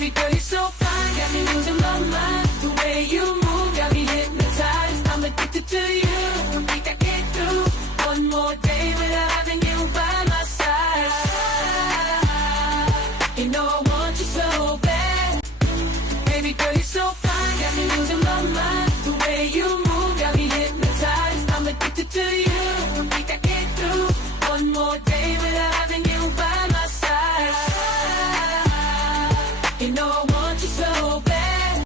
Baby girl, you're so fine, got me losing my mind. The way you move got me hypnotized. I'm addicted to you, think I get through one more day without having you by my side. You know I want you so bad. Baby girl, you're so fine, got me losing my mind. The way you move got me hypnotized. I'm addicted to you.